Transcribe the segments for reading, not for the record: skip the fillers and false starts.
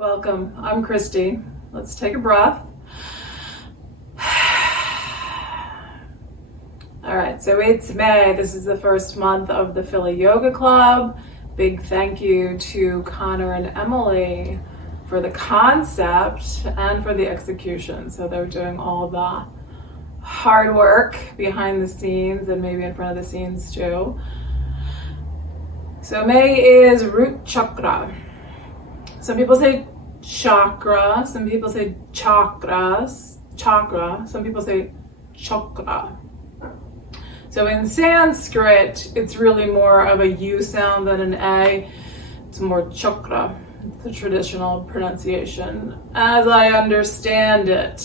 Welcome, I'm Christy. Let's take a breath. All right, so it's May. This is the first month of the Philly Yoga Club. Big thank you to Connor and Emily for the concept and for the execution. So they're doing all the hard work behind the scenes and maybe in front of the scenes too. So May is root chakra. Some people say chakra, some people say chakra, some people say chakra. So in Sanskrit, it's really more of a U sound than an A. It's more chakra, the traditional pronunciation, as I understand it.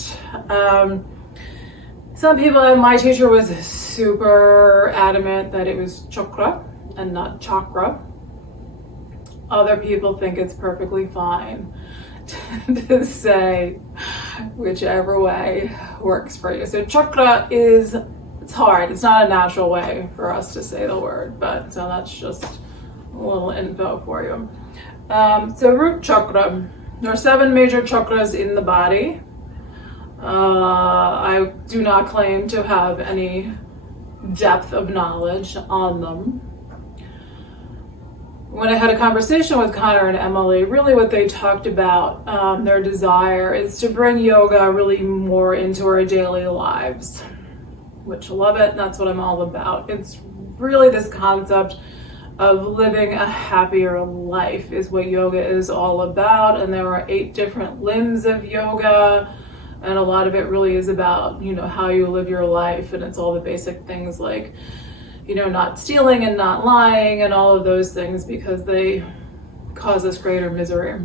Some people, and my teacher was super adamant that it was chakra and not chakra. Other people think it's perfectly fine to say whichever way works for you. So chakra it's hard. It's not a natural way for us to say the word, but so that's just a little info for you. So root chakra, there are 7 major chakras in the body. I do not claim to have any depth of knowledge on them. When I had a conversation with Connor and Emily, really what they talked about, their desire is to bring yoga really more into our daily lives, which I love it, and that's what I'm all about. It's really this concept of living a happier life is what yoga is all about, and there are 8 different limbs of yoga, and a lot of it really is about, how you live your life, and it's all the basic things like, not stealing and not lying and all of those things because they cause us greater misery.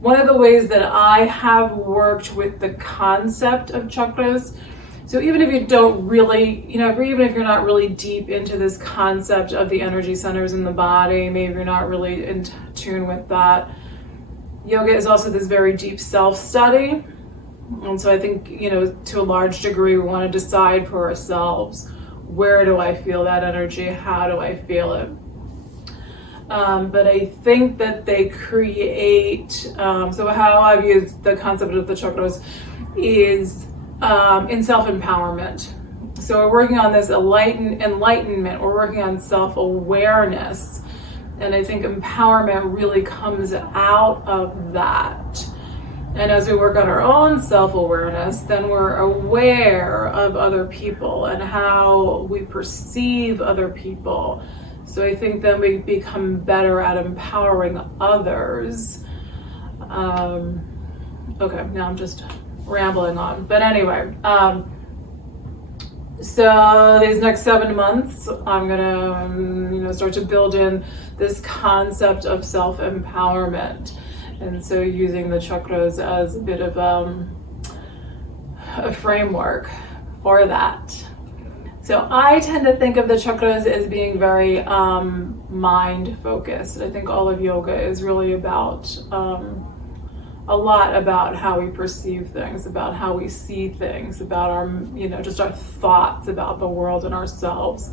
One of the ways that I have worked with the concept of chakras, so even if you don't really, even if you're not really deep into this concept of the energy centers in the body, maybe you're not really in tune with that, yoga is also this very deep self-study. And so I think, to a large degree, we want to decide for ourselves, where do I feel that energy? How do I feel it? But I think that they create, so how I've used the concept of the chakras is in self-empowerment. So we're working on this enlightenment, we're working on self-awareness. And I think empowerment really comes out of that. And as we work on our own self-awareness, then we're aware of other people and how we perceive other people. So I think then we become better at empowering others. Okay, now I'm just rambling on. But anyway, so these next 7 months, I'm gonna, start to build in this concept of self-empowerment. And so using the chakras as a bit of a framework for that. So I tend to think of the chakras as being very mind focused. I think all of yoga is really about a lot about how we perceive things, about how we see things, about our, just our thoughts about the world and ourselves.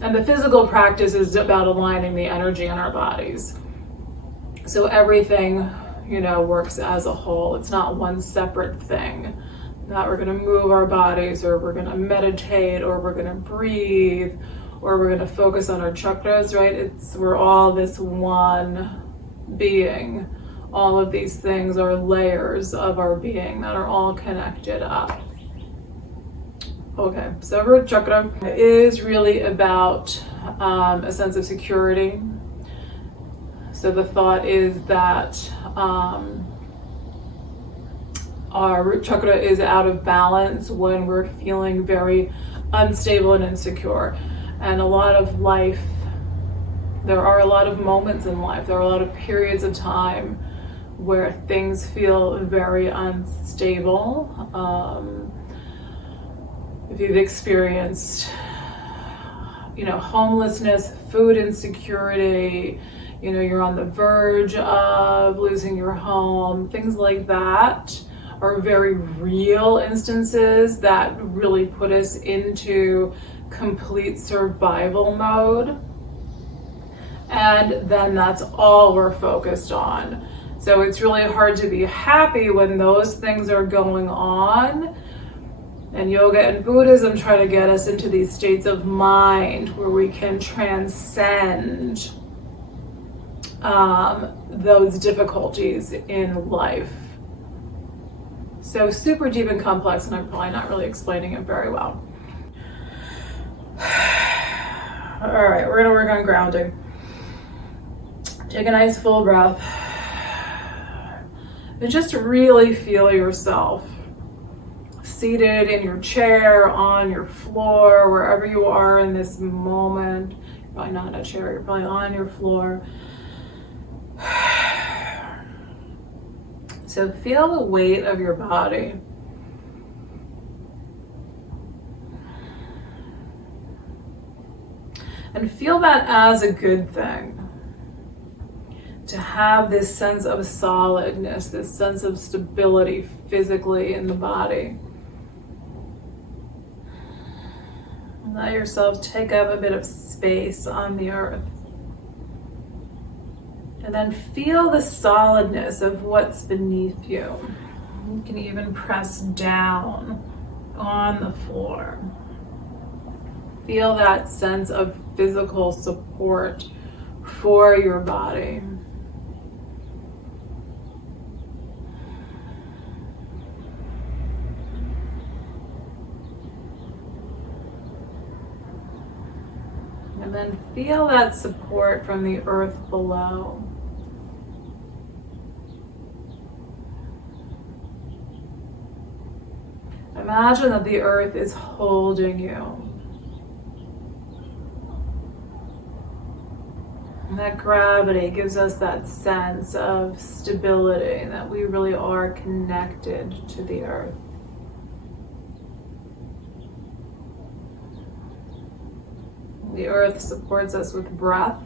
And the physical practice is about aligning the energy in our bodies. So everything, works as a whole. It's not one separate thing. Not we're going to move our bodies, or we're going to meditate, or we're going to breathe, or we're going to focus on our chakras, right? We're all this one being. All of these things are layers of our being that are all connected up. Okay, so root chakra is really about a sense of security. So the thought is that our root chakra is out of balance when we're feeling very unstable and insecure. And a lot of life, there are a lot of moments in life, there are a lot of periods of time where things feel very unstable. If you've experienced, homelessness, food insecurity, you're on the verge of losing your home, things like that are very real instances that really put us into complete survival mode. And then that's all we're focused on. So it's really hard to be happy when those things are going on. And yoga and Buddhism try to get us into these states of mind where we can transcend those difficulties in life. So super deep and complex, and I'm probably not really explaining it very well. All right, we're gonna work on grounding. Take a nice full breath. And just really feel yourself seated in your chair, on your floor, wherever you are in this moment. You're probably not in a chair, you're probably on your floor. So feel the weight of your body. And feel that as a good thing. To have this sense of solidness, this sense of stability physically in the body. Let yourself take up a bit of space on the earth. And then feel the solidness of what's beneath you. You can even press down on the floor. Feel that sense of physical support for your body. And then feel that support from the earth below. Imagine that the earth is holding you. And that gravity gives us that sense of stability, that we really are connected to the earth. The earth supports us with breath.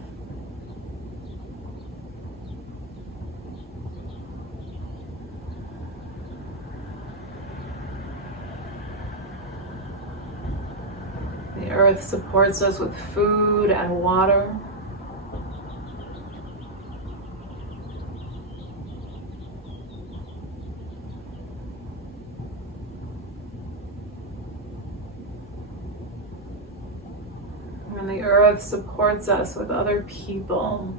The earth supports us with food and water. And the earth supports us with other people.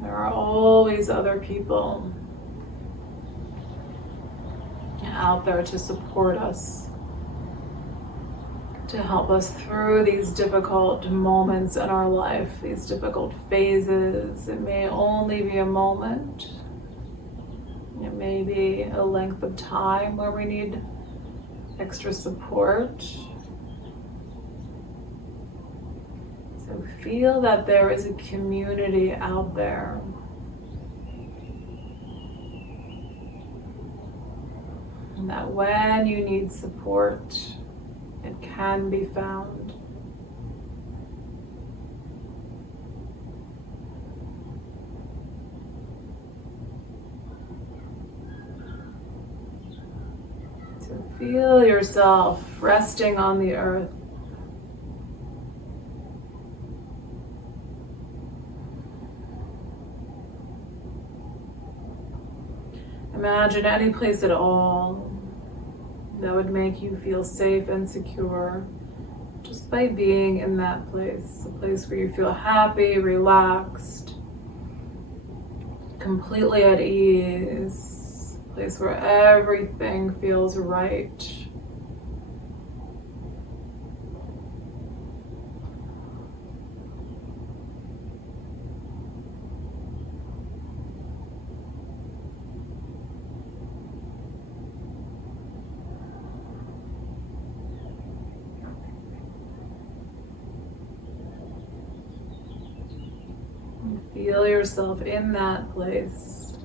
There are always other people out there to support us, to help us through these difficult moments in our life, these difficult phases. It may only be a moment. It may be a length of time where we need extra support. So feel that there is a community out there. And that when you need support, it can be found. So feel yourself resting on the earth. Imagine any place at all that would make you feel safe and secure just by being in that place, a place where you feel happy, relaxed, completely at ease, a place where everything feels right. Feel yourself in that place,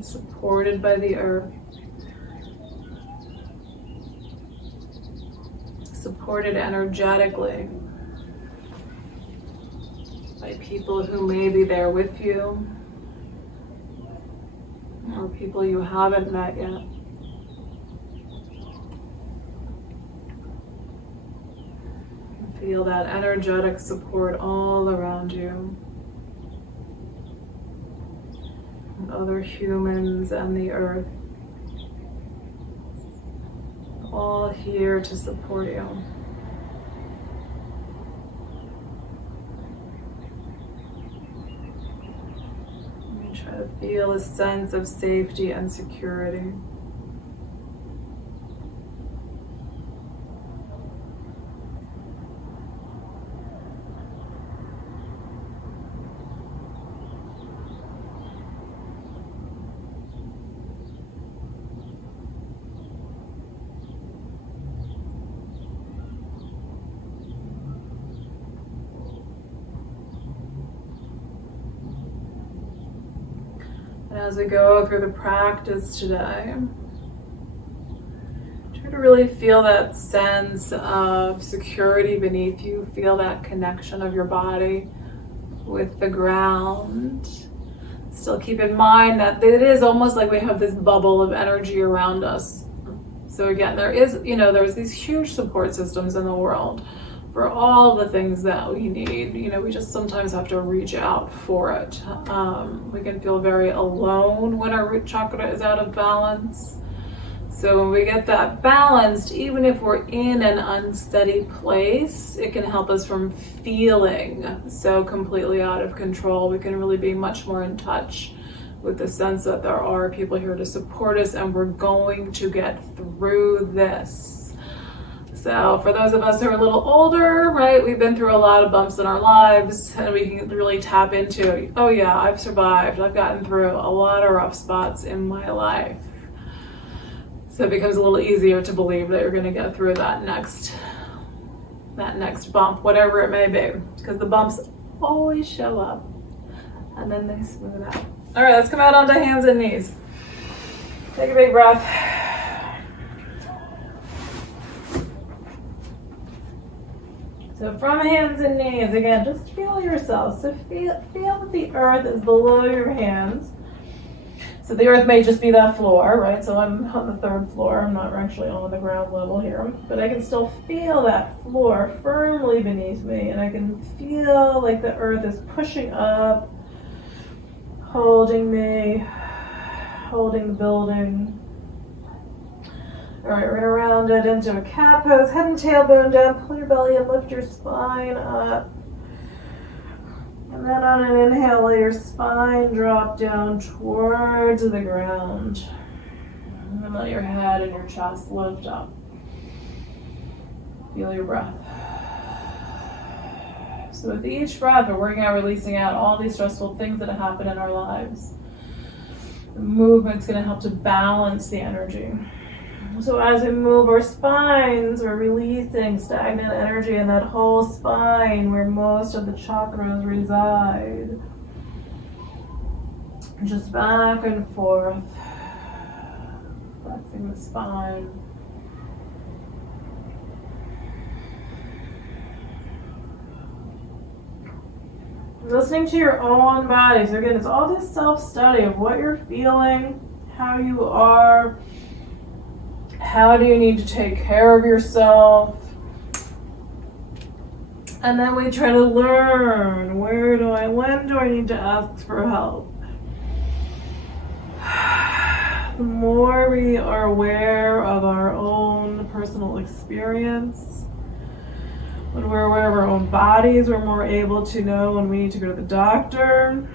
supported by the earth, supported energetically by people who may be there with you, or people you haven't met yet. Feel that energetic support all around you. And other humans and the earth. All here to support you. And try to feel a sense of safety and security. And as we go through the practice today, try to really feel that sense of security beneath you. Feel that connection of your body with the ground. Still keep in mind that it is almost like we have this bubble of energy around us. So again, there's these huge support systems in the world for all the things that we need. We just sometimes have to reach out for it. We can feel very alone when our root chakra is out of balance. So when we get that balanced, even if we're in an unsteady place, it can help us from feeling so completely out of control. We can really be much more in touch with the sense that there are people here to support us and we're going to get through this. So for those of us who are a little older, right, we've been through a lot of bumps in our lives and we can really tap into, oh yeah, I've survived. I've gotten through a lot of rough spots in my life. So it becomes a little easier to believe that you're going to get through that next bump, whatever it may be, because the bumps always show up and then they smooth out. All right, let's come out onto hands and knees. Take a big breath. So from hands and knees, again, just feel yourself. So feel that the earth is below your hands. So the earth may just be that floor, right? So I'm on the 3rd floor. I'm not actually on the ground level here. But I can still feel that floor firmly beneath me. And I can feel like the earth is pushing up, holding me, holding the building. All right, we're gonna round it into a cat pose. Head and tailbone down, pull your belly and lift your spine up. And then on an inhale, let your spine drop down towards the ground. And then let your head and your chest lift up. Feel your breath. So with each breath, we're working on releasing out all these stressful things that have happened in our lives. The movement's gonna help to balance the energy. So as we move our spines, we're releasing stagnant energy in that whole spine where most of the chakras reside. Just back and forth, flexing the spine. Listening to your own body. So again, it's all this self-study of what you're feeling, how you are. How do you need to take care of yourself? And then we try to learn, when do I need to ask for help? The more we are aware of our own personal experience, when we're aware of our own bodies, we're more able to know when we need to go to the doctor.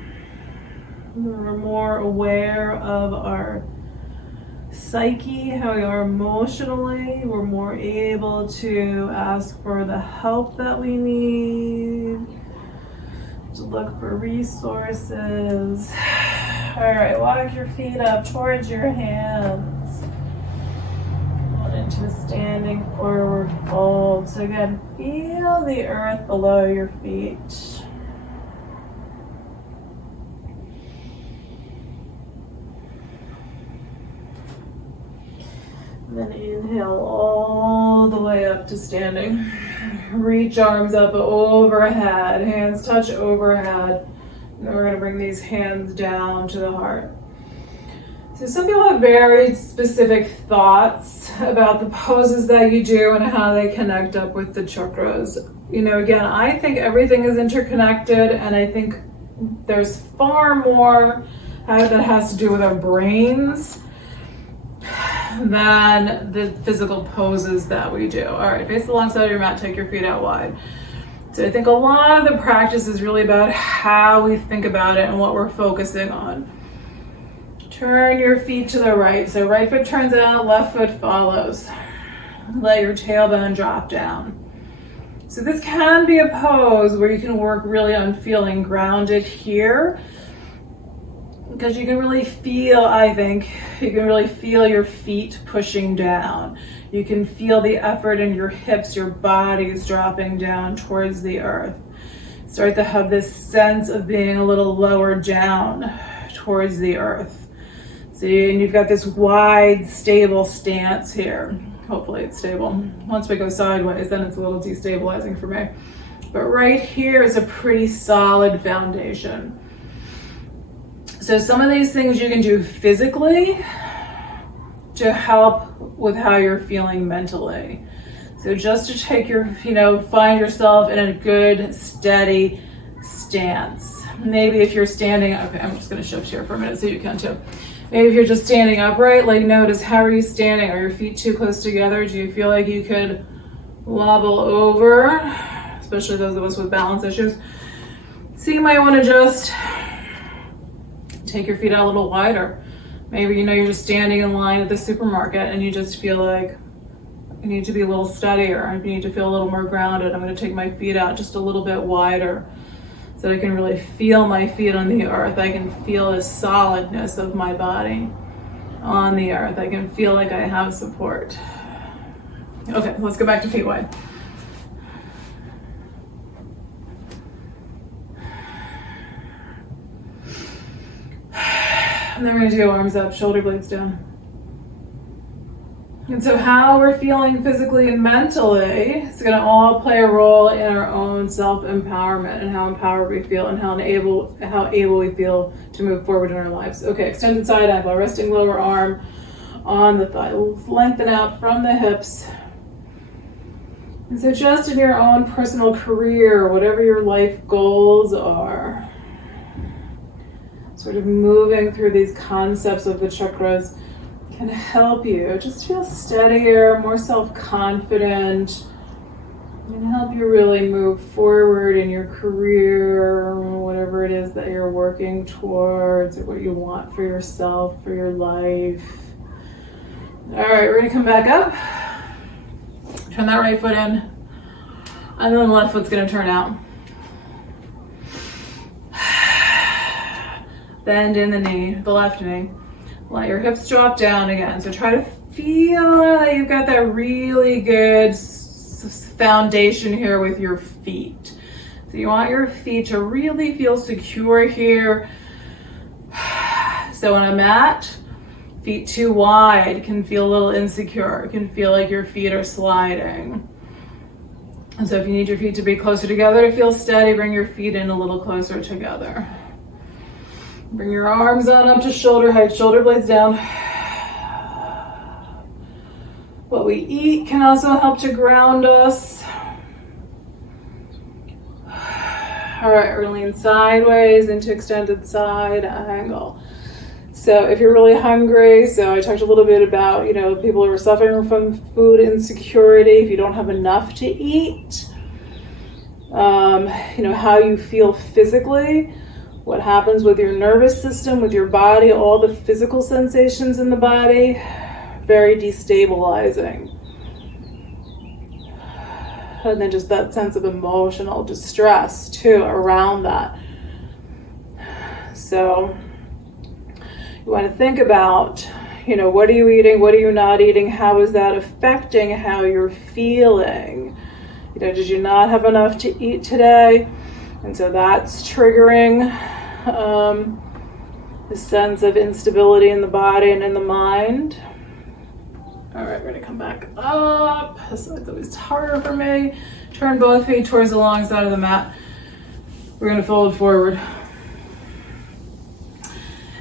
We're more aware of our psyche, how we are emotionally. We're more able to ask for the help that we need, to look for resources. All right, walk your feet up towards your hands. On into a standing forward fold. So again, feel the earth below your feet. Then inhale all the way up to standing. Reach arms up overhead, hands touch overhead. And then we're going to bring these hands down to the heart. So some people have very specific thoughts about the poses that you do and how they connect up with the chakras. You know, again, I think everything is interconnected, and I think there's far more that has to do with our brains than the physical poses that we do. All right, face alongside your mat, take your feet out wide. So I think a lot of the practice is really about how we think about it and what we're focusing on. Turn your feet to the right. So right foot turns out, left foot follows. Let your tailbone drop down. So this can be a pose where you can work really on feeling grounded here, because you can really feel, I think, you can really feel your feet pushing down. You can feel the effort in your hips, your body's dropping down towards the earth. Start to have this sense of being a little lower down towards the earth. See, and you've got this wide, stable stance here. Hopefully it's stable. Once we go sideways, then it's a little destabilizing for me. But right here is a pretty solid foundation. So some of these things you can do physically to help with how you're feeling mentally. So just to take your, find yourself in a good, steady stance. Maybe if you're standing, okay, I'm just gonna shift here for a minute so you can too. Maybe if you're just standing upright, like notice, how are you standing? Are your feet too close together? Do you feel like you could wobble over? Especially those of us with balance issues. So you might want to just take your feet out a little wider. Maybe you're just standing in line at the supermarket and you just feel like you need to be a little steadier. You need to feel a little more grounded. I'm going to take my feet out just a little bit wider, so that I can really feel my feet on the earth. I can feel the solidness of my body on the earth. I can feel like I have support. Okay, let's go back to feet wide. And then we're gonna do arms up, shoulder blades down. And so how we're feeling physically and mentally is going to all play a role in our own self-empowerment and how empowered we feel and how able we feel to move forward in our lives. Okay, extended side angle, resting lower arm on the thigh. Lengthen out from the hips. And so just in your own personal career, whatever your life goals are, sort of moving through these concepts of the chakras can help you just feel steadier, more self-confident, and help you really move forward in your career, whatever it is that you're working towards, or what you want for yourself, for your life. All right, we're gonna come back up. Turn that right foot in, and then the left foot's gonna turn out. Bend in the knee, the left knee. Let your hips drop down again. So try to feel that you've got that really good foundation here with your feet. So you want your feet to really feel secure here. So on a mat, feet too wide can feel a little insecure. It can feel like your feet are sliding. And so if you need your feet to be closer together to feel steady, bring your feet in a little closer together. Bring your arms on up to shoulder height, shoulder blades down. What we eat can also help to ground us. All right, we're gonna lean sideways into extended side angle. So if you're really hungry, so I talked a little bit about, people who are suffering from food insecurity, if you don't have enough to eat, how you feel physically, what happens with your nervous system, with your body, all the physical sensations in the body, very destabilizing. And then just that sense of emotional distress too around that. So you want to think about, what are you eating? What are you not eating? How is that affecting how you're feeling? Did you not have enough to eat today? And so that's triggering the sense of instability in the body and in the mind. All right, we're gonna come back up. This side's always harder for me. Turn both feet towards the long side of the mat. We're gonna fold forward.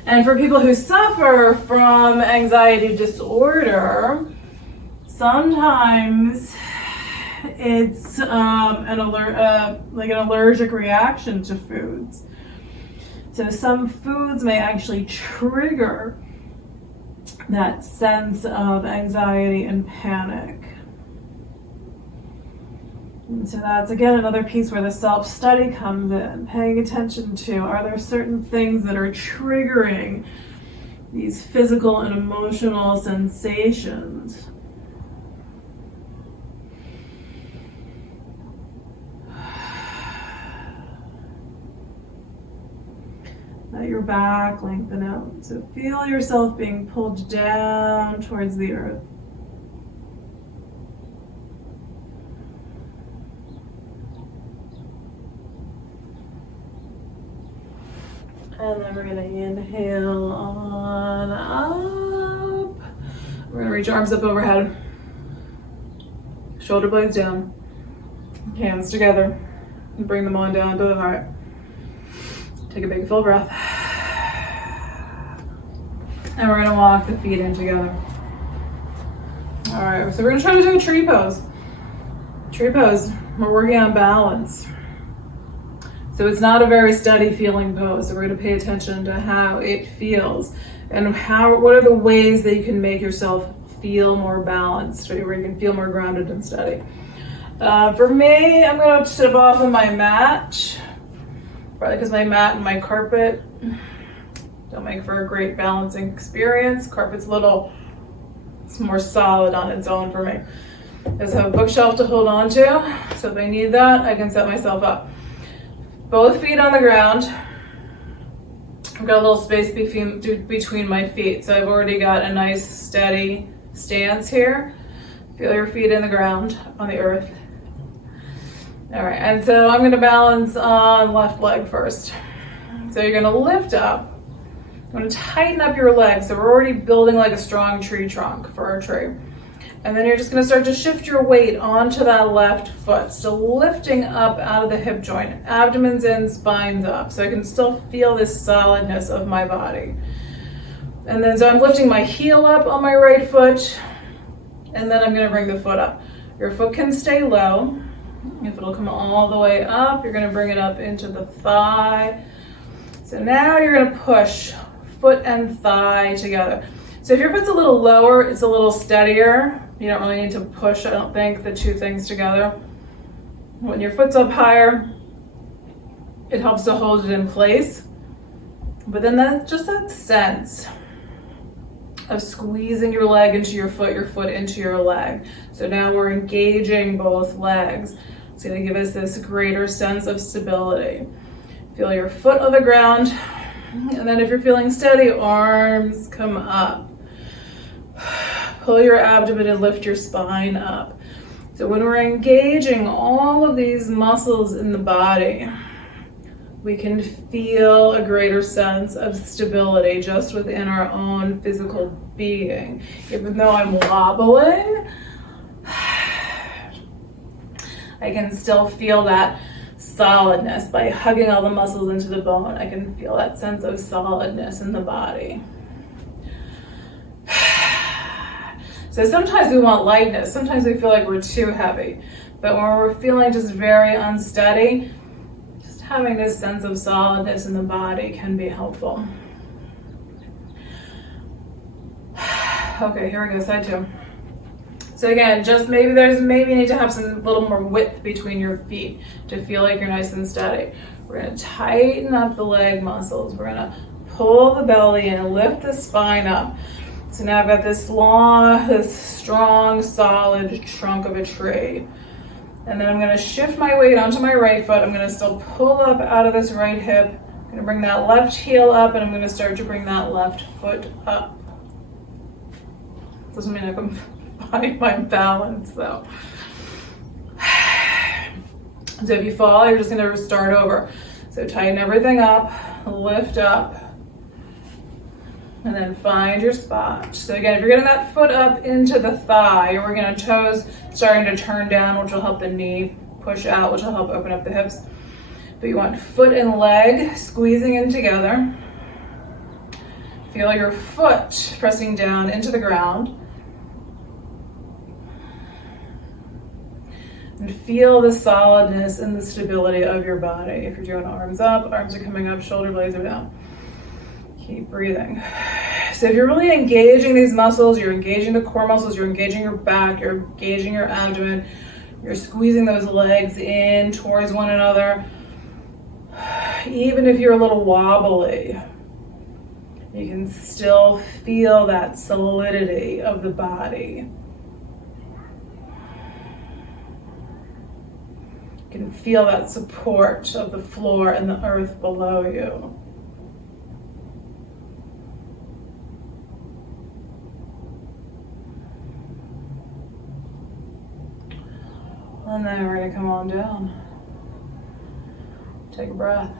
And for people who suffer from anxiety disorder, sometimes it's an allergic reaction to foods. So some foods may actually trigger that sense of anxiety and panic. And so that's, again, another piece where the self-study comes in, paying attention to, are there certain things that are triggering these physical and emotional sensations? Let your back lengthen out. So feel yourself being pulled down towards the earth. And then we're going to inhale on up. We're going to reach arms up overhead. Shoulder blades down. Hands together. And bring them on down to the heart. Take a big full breath. And we're going to walk the feet in together. All right, so we're going to try to do a tree pose. Tree pose, we're working on balance. So it's not a very steady feeling pose. So we're going to pay attention to how it feels and what are the ways that you can make yourself feel more balanced, or where you can feel more grounded and steady. For me, I'm going to step off on my mat, probably because my mat and my carpet don't make for a great balancing experience. Carpet's it's more solid on its own for me. I just have a bookshelf to hold on to, so if I need that, I can set myself up. Both feet on the ground. I've got a little space between my feet, so I've already got a nice steady stance here. Feel your feet in the ground, on the earth. All right, and so I'm gonna balance on left leg first. So you're gonna lift up. I'm gonna tighten up your legs. So we're already building like a strong tree trunk for our tree. And then you're just gonna start to shift your weight onto that left foot. So lifting up out of the hip joint, abdomen's in, spine's up. So I can still feel this solidness of my body. And then so I'm lifting my heel up on my right foot, and then I'm gonna bring the foot up. Your foot can stay low. If it'll come all the way up, you're gonna bring it up into the thigh. So now you're gonna push foot and thigh together. So if your foot's a little lower, it's a little steadier. You don't really need to push, I don't think, the two things together. When your foot's up higher, it helps to hold it in place. But then that's just that sense of squeezing your leg into your foot into your leg. So now we're engaging both legs. It's gonna give us this greater sense of stability. Feel your foot on the ground. And then if you're feeling steady, arms come up. Pull your abdomen and lift your spine up. So when we're engaging all of these muscles in the body, we can feel a greater sense of stability just within our own physical being. Even though I'm wobbling, I can still feel that solidness. By hugging all the muscles into the bone, I can feel that sense of solidness in the body. So sometimes we want lightness, sometimes we feel like we're too heavy, but when we're feeling just very unsteady, just having this sense of solidness in the body can be helpful. Okay, here we go, side two. So again, just maybe you need to have some little more width between your feet to feel like you're nice and steady. We're gonna tighten up the leg muscles. We're gonna pull the belly in, lift the spine up. So now I've got this strong, solid trunk of a tree. And then I'm gonna shift my weight onto my right foot. I'm gonna still pull up out of this right hip. I'm gonna bring that left heel up, and I'm gonna start to bring that left foot up. Doesn't mean I can find my balance though. So if you fall, you're just gonna start over. So tighten everything up, lift up, and then find your spot. So again, if you're getting that foot up into the thigh, we're gonna toes starting to turn down, which will help the knee push out, which will help open up the hips. But you want foot and leg squeezing in together. Feel your foot pressing down into the ground. And feel the solidness and the stability of your body. If you're doing arms up, arms are coming up, shoulder blades are down. Keep breathing. So if you're really engaging these muscles, you're engaging the core muscles, you're engaging your back, you're engaging your abdomen, you're squeezing those legs in towards one another. Even if you're a little wobbly, you can still feel that solidity of the body. You can feel that support of the floor and the earth below you. And then we're going to come on down. Take a breath.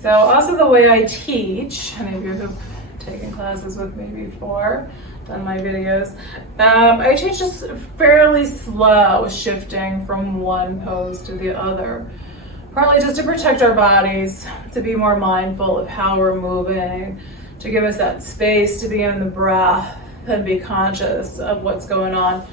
So also the way I teach, any of you who've taken classes with me before, done my videos, I teach just fairly slow shifting from one pose to the other. Partly just to protect our bodies, to be more mindful of how we're moving, to give us that space to be in the breath and be conscious of what's going on.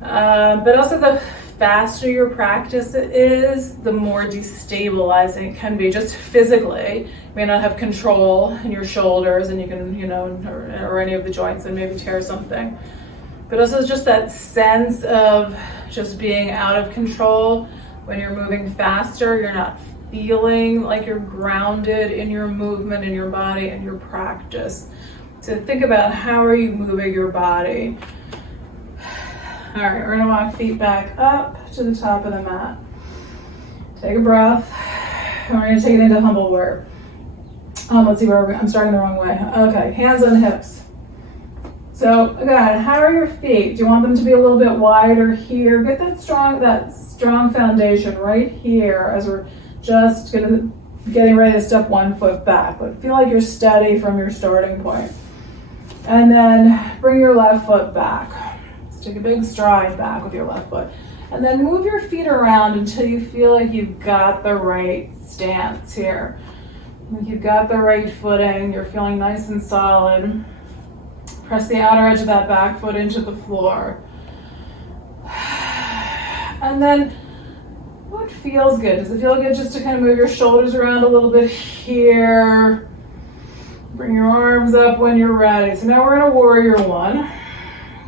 But also the faster your practice is, the more destabilizing it can be just physically. You may not have control in your shoulders and you can, or any of the joints and maybe tear something. But also just that sense of just being out of control. When you're moving faster, you're not feeling like you're grounded in your movement, in your body, and your practice. So think about how are you moving your body. All right, we're gonna walk feet back up to the top of the mat. Take a breath. And we're gonna take it into humble warrior. Let's see where I'm starting the wrong way. Okay, hands on hips. So again, how are your feet? Do you want them to be a little bit wider here? Get that strong foundation right here as we're just getting ready to step one foot back. But feel like you're steady from your starting point. And then bring your left foot back. Take a big stride back with your left foot. And then move your feet around until you feel like you've got the right stance here. Like you've got the right footing, you're feeling nice and solid. Press the outer edge of that back foot into the floor. And then what feels good? Does it feel good just to kind of move your shoulders around a little bit here? Bring your arms up when you're ready. So now we're in a warrior one.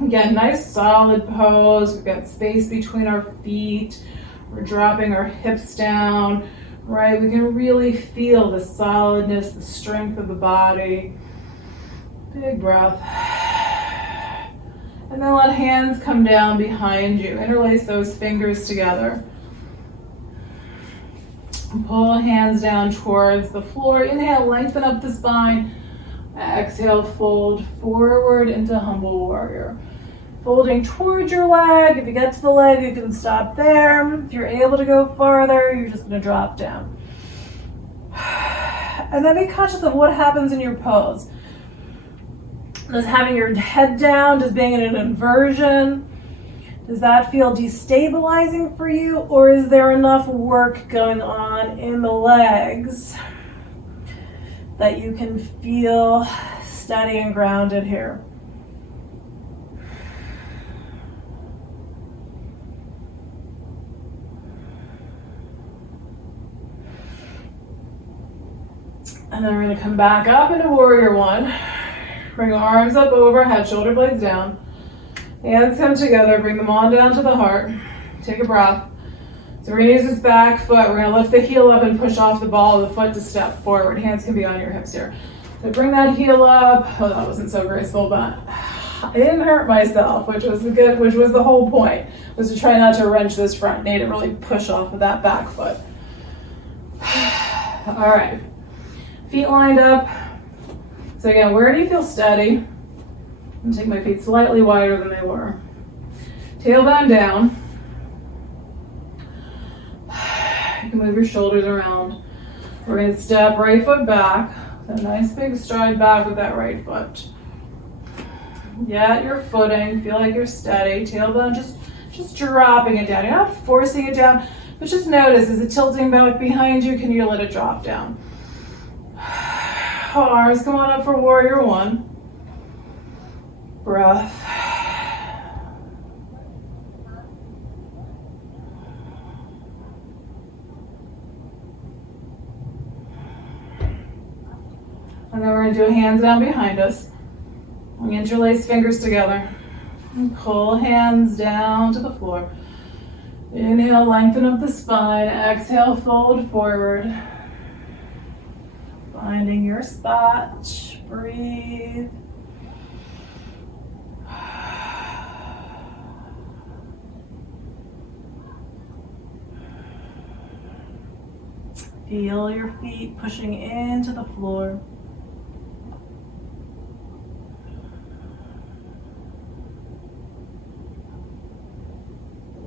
Again, nice solid pose. We've got space between our feet. We're dropping our hips down, right? We can really feel the solidness, the strength of the body. Big breath. And then let hands come down behind you. Interlace those fingers together. Pull hands down towards the floor. Inhale, lengthen up the spine. Exhale, fold forward into humble warrior. Folding towards your leg. If you get to the leg, you can stop there. If you're able to go farther, you're just going to drop down. And then be conscious of what happens in your pose. Does having your head down, does being in an inversion, does that feel destabilizing for you? Or is there enough work going on in the legs that you can feel steady and grounded here? And then we're going to come back up into warrior one. Bring arms up overhead, shoulder blades down. Hands come together, bring them on down to the heart. Take a breath. So we're going to use this back foot. We're going to lift the heel up and push off the ball of the foot to step forward. Hands can be on your hips here. So bring that heel up. Oh, that wasn't so graceful, but I didn't hurt myself, which was the whole point, was to try not to wrench this front knee, to really push off of that back foot. All right. Feet lined up. So again, where do you feel steady? I'm going to take my feet slightly wider than they were. Tailbone down. You can move your shoulders around. We're going to step right foot back. A nice big stride back with that right foot. Get your footing. Feel like you're steady. Tailbone just dropping it down. You're not forcing it down, but just notice, is it tilting back behind you? Can you let it drop down? Arms come on up for warrior one. Breath. And then we're going to do hands down behind us. We interlace fingers together. And pull hands down to the floor. Inhale, lengthen up the spine. Exhale, fold forward. Finding your spot. Breathe. Feel your feet pushing into the floor.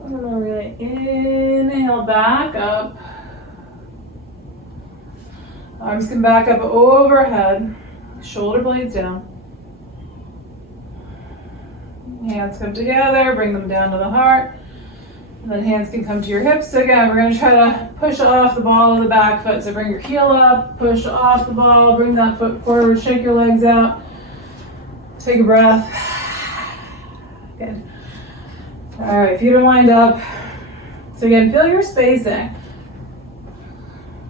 And we're going to inhale back up. Arms come back up overhead. Shoulder blades down. Hands come together, bring them down to the heart. And then hands can come to your hips. So again, we're going to try to push off the ball of the back foot. So bring your heel up, push off the ball, bring that foot forward, shake your legs out. Take a breath. Good. All right, feet are lined up. So again, feel your spacing.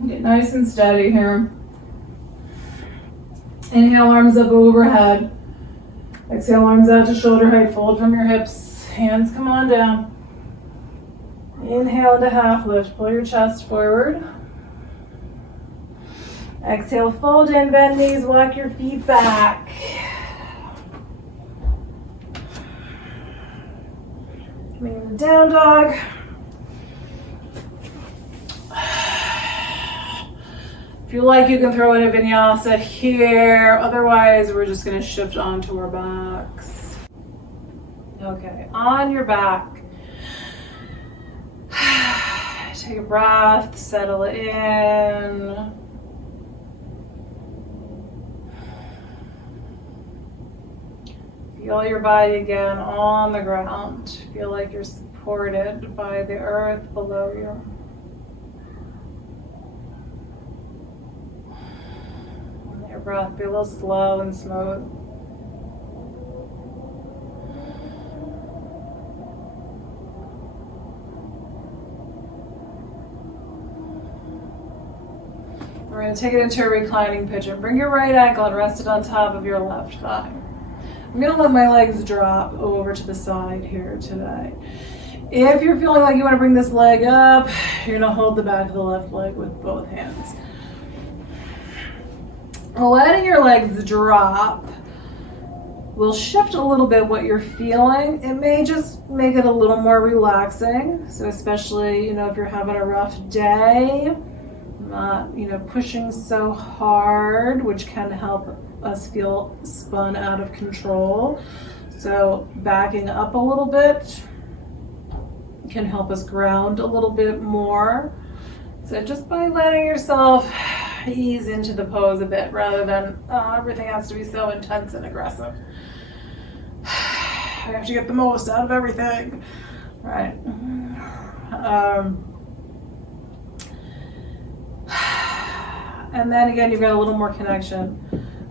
Get nice and steady here. Inhale, arms up overhead. Exhale, arms out to shoulder height. Fold from your hips. Hands come on down. Inhale into half lift. Pull your chest forward. Exhale, fold in, bend knees, walk your feet back. Coming into down dog. If you like, you can throw in a vinyasa here. Otherwise, we're just going to shift onto our backs. Okay, on your back. Take a breath, settle it in. Feel your body again on the ground. Feel like you're supported by the earth below you. Let your breath be a little slow and smooth. We're going to take it into a reclining pigeon. Bring your right ankle and rest it on top of your left thigh. I'm going to let my legs drop over to the side here today. If you're feeling like you want to bring this leg up, you're going to hold the back of the left leg with both hands. Letting your legs drop will shift a little bit what you're feeling. It may just make it a little more relaxing. So especially, if you're having a rough day, not, pushing so hard, which can help us feel spun out of control. So backing up a little bit can help us ground a little bit more. So just by letting yourself ease into the pose a bit rather than everything has to be so intense and aggressive. I have to get the most out of everything, right? And then again, you've got a little more connection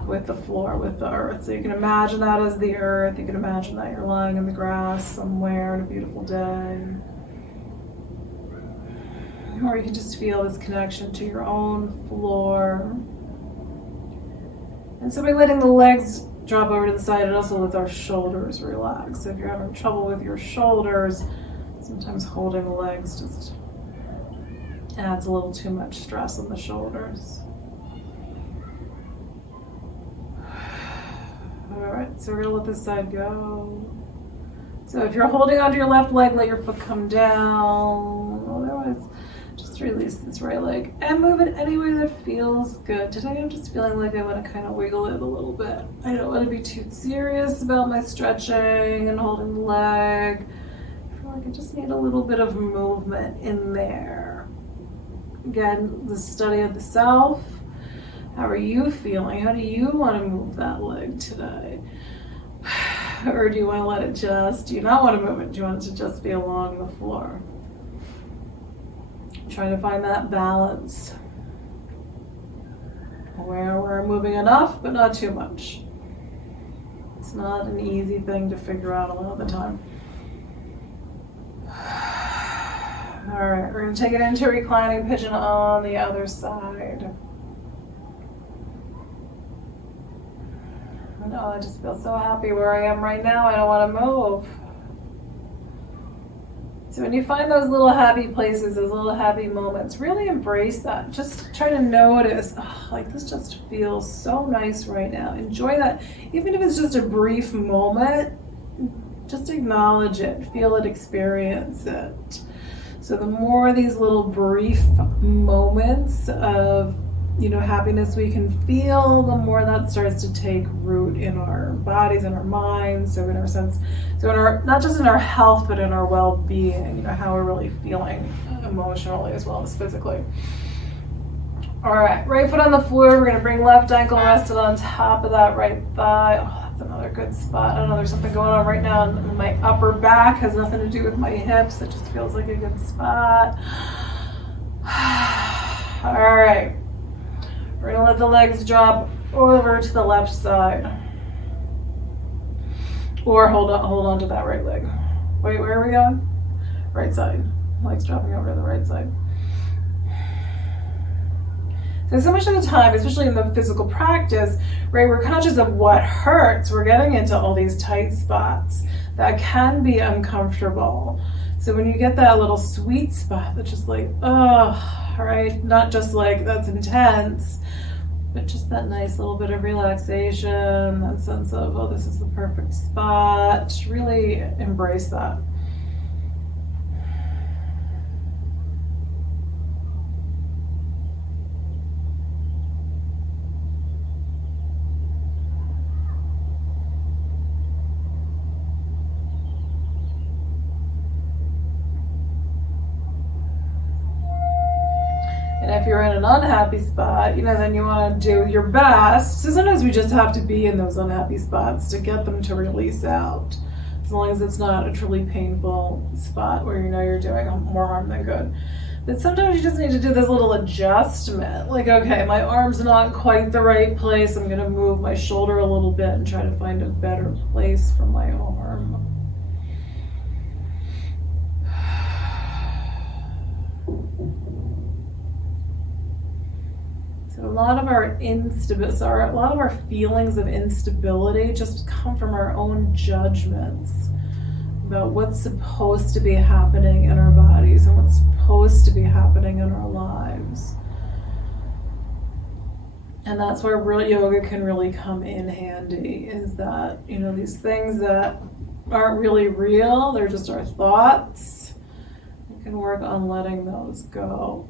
with the floor, with the earth. So you can imagine that as the earth. You can imagine that you're lying in the grass somewhere on a beautiful day. Or you can just feel this connection to your own floor. And so by letting the legs drop over to the side, it also lets our shoulders relax. So if you're having trouble with your shoulders, sometimes holding the legs just adds a little too much stress on the shoulders. All right, so we're gonna let this side go. So if you're holding onto your left leg, let your foot come down. Otherwise, just release this right leg and move it any way that feels good. Today I'm just feeling like I want to kind of wiggle it a little bit. I don't want to be too serious about my stretching and holding the leg. I feel like I just need a little bit of movement in there. Again, the study of the self. How are you feeling? How do you want to move that leg today? Or do you want to let it do you not want to move it? Do you want it to just be along the floor? Trying to find that balance. where we're moving enough, but not too much. It's not an easy thing to figure out a lot of the time. All right, we're going to take it into reclining pigeon on the other side. And oh, I just feel so happy where I am right now. I don't want to move. So when you find those little happy places, those little happy moments, really embrace that. Just try to notice, oh, like this just feels so nice right now. Enjoy that. Even if it's just a brief moment, just acknowledge it, feel it, experience it. So the more these little brief moments of, happiness we can feel, the more that starts to take root in our bodies and our minds, so in our sense, so in our, not just in our health, but in our well-being, how we're really feeling emotionally as well as physically. All right, right foot on the floor, we're gonna bring left ankle rested on top of that right thigh. Oh, that's another good spot. I don't know, there's something going on right now in my upper back, has nothing to do with my hips, it just feels like a good spot. All right. We're gonna let the legs drop over to the left side. Or hold on to that right leg. Wait, where are we going? Right side. Legs dropping over to the right side. So much of the time, especially in the physical practice, right, we're conscious of what hurts. We're getting into all these tight spots that can be uncomfortable. So when you get that little sweet spot that's just like, oh, right, not just like that's intense, but just that nice little bit of relaxation, that sense of, oh, this is the perfect spot. Really embrace that. And if you're in an unhappy spot, then you want to do your best. So sometimes we just have to be in those unhappy spots to get them to release out. As long as it's not a truly painful spot where you're doing more harm than good. But sometimes you just need to do this little adjustment. Like, okay, my arm's not quite the right place. I'm going to move my shoulder a little bit and try to find a better place for my arm. A lot of our feelings of instability just come from our own judgments about what's supposed to be happening in our bodies and what's supposed to be happening in our lives. And that's where real yoga can really come in handy, is that, these things that aren't really real, they're just our thoughts. We can work on letting those go.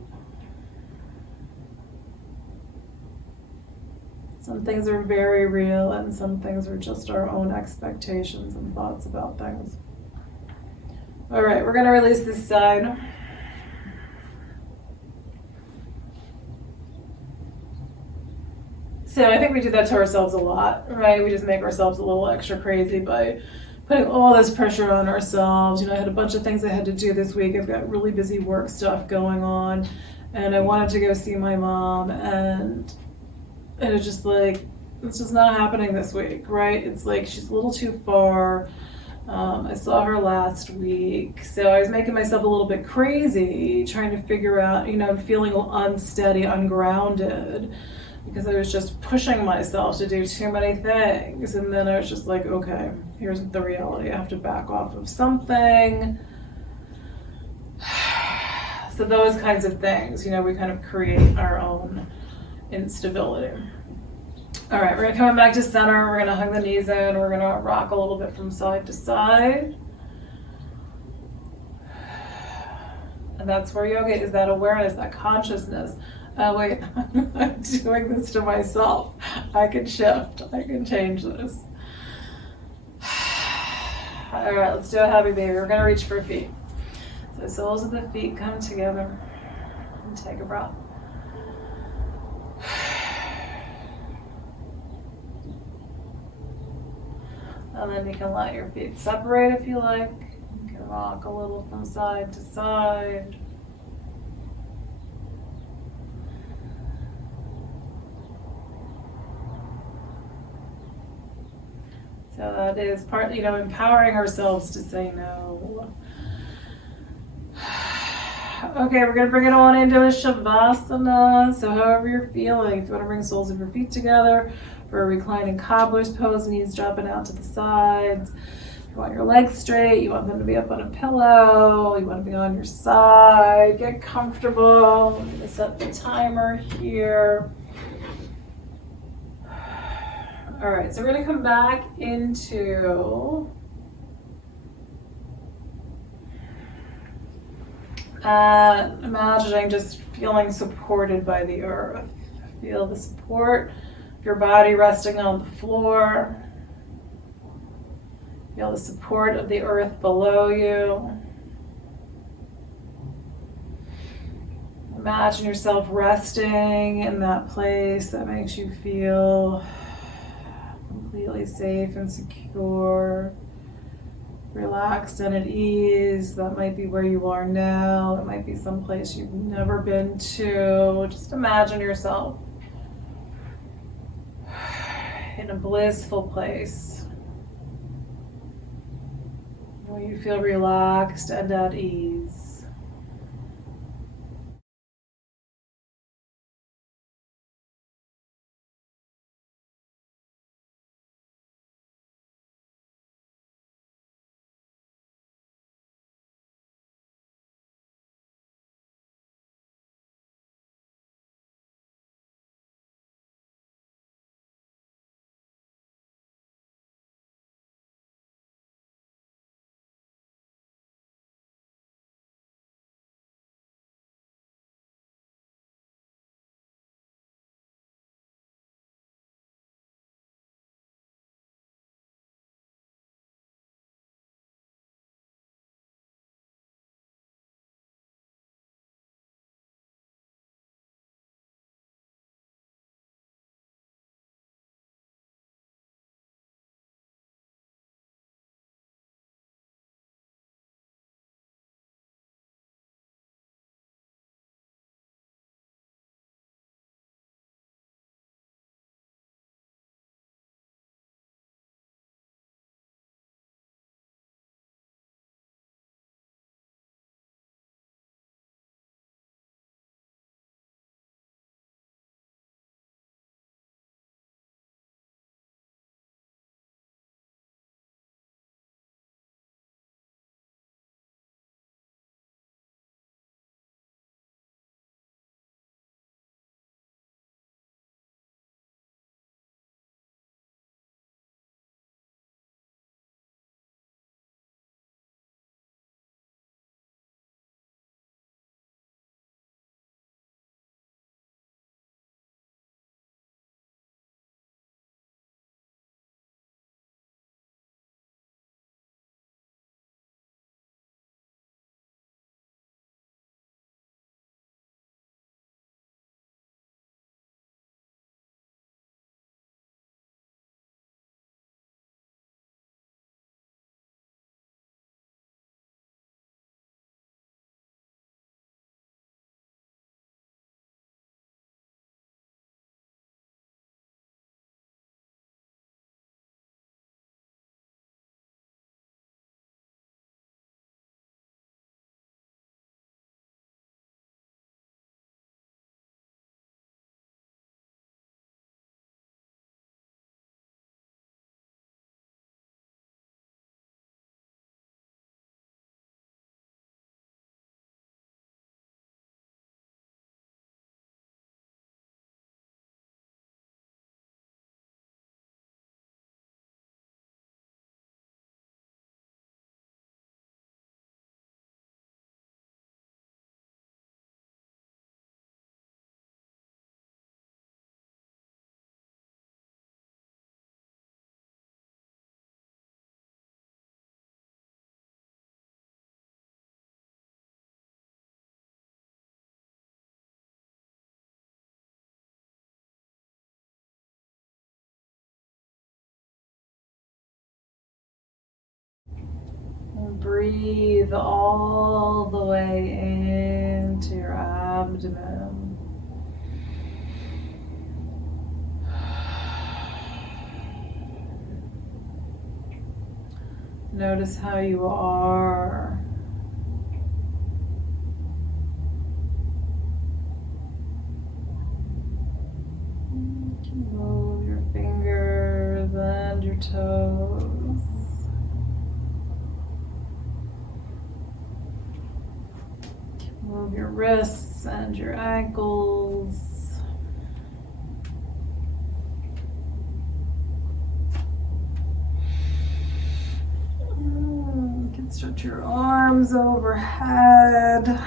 Some things are very real and some things are just our own expectations and thoughts about things. All right, we're going to release this side. So I think we do that to ourselves a lot, right? We just make ourselves a little extra crazy by putting all this pressure on ourselves. I had a bunch of things I had to do this week. I've got really busy work stuff going on, and I wanted to go see my mom, and it's just like, it's just not happening this week, right? It's like she's a little too far. I saw her last week, so I was making myself a little bit crazy, trying to figure out, feeling unsteady, ungrounded, because I was just pushing myself to do too many things. And then I was just like, okay, here's the reality. I have to back off of something. So those kinds of things, we kind of create our own instability. All right, we're coming back to center. We're gonna hug the knees in. We're gonna rock a little bit from side to side. And that's where yoga is, that awareness, that consciousness. Wait, I'm doing this to myself. I can shift, I can change this. All right, let's do a happy baby. We're gonna reach for feet. So soles of the feet come together and take a breath. And then you can let your feet separate if you like. You can rock a little from side to side. . So that is part, empowering ourselves to say no. Okay, we're going to bring it on into a Shavasana. So however you're feeling, if you want to bring soles of your feet together for a reclining cobbler's pose, knees dropping out to the sides. You want your legs straight, you want them to be up on a pillow, you want to be on your side, get comfortable. I'm going to set the timer here. All right, so we're going to come back into imagining just feeling supported by the earth. Feel the support of your body resting on the floor. Feel the support of the earth below you. Imagine yourself resting in that place that makes you feel completely safe and secure, relaxed and at ease. That might be where you are now. It might be someplace you've never been to. Just imagine yourself in a blissful place where you feel relaxed and at ease. Breathe all the way into your abdomen. Notice how you are. Move your fingers and your toes. Move your wrists and your ankles. You can stretch your arms overhead.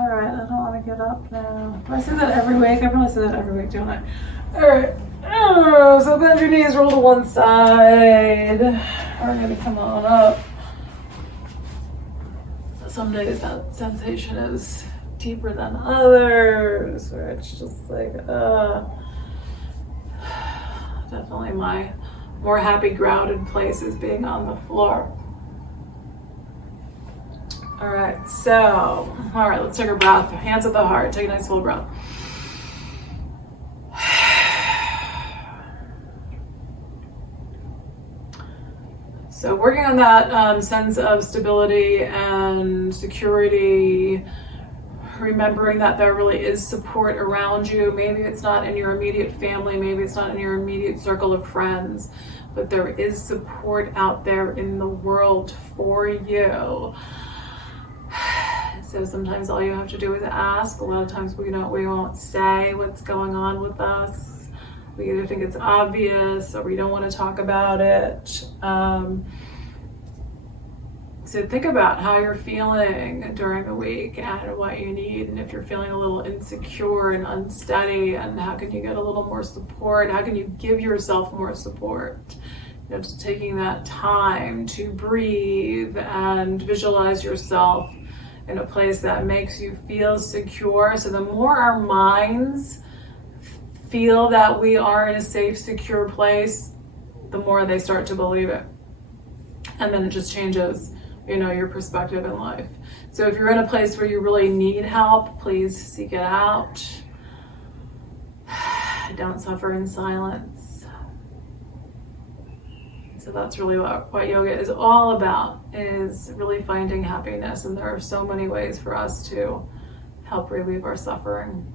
All right, I don't want to get up now. Do I say that every week? I probably say that every week, don't I? All right. So bend your knees, roll to one side. We're going to come on up. Some days that sensation is deeper than others, where it's just like, definitely my more happy, grounded place is being on the floor. All right, let's take a breath. Hands at the heart. Take a nice full breath. So working on that sense of stability and security, remembering that there really is support around you. Maybe it's not in your immediate family, maybe it's not in your immediate circle of friends, but there is support out there in the world for you. So sometimes all you have to do is ask. A lot of times we won't say what's going on with us. We either think it's obvious or we don't want to talk about it. So think about how you're feeling during the week and what you need. And if you're feeling a little insecure and unsteady, and how can you get a little more support? How can you give yourself more support? Just taking that time to breathe and visualize yourself in a place that makes you feel secure. So the more our minds feel that we are in a safe, secure place, the more they start to believe it. And then it just changes, your perspective in life. So if you're in a place where you really need help, please seek it out. Don't suffer in silence. So that's really what yoga is all about, is really finding happiness. And there are so many ways for us to help relieve our suffering.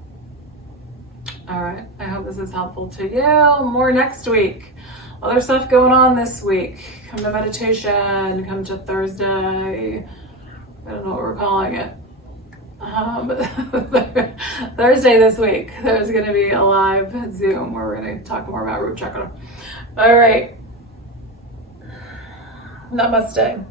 All right, I hope this is helpful to you. More next week. Other stuff going on this week. Come to meditation, come to Thursday. I don't know what we're calling it. But Thursday this week, there's going to be a live Zoom where we're going to talk more about root chakra. All right. Namaste.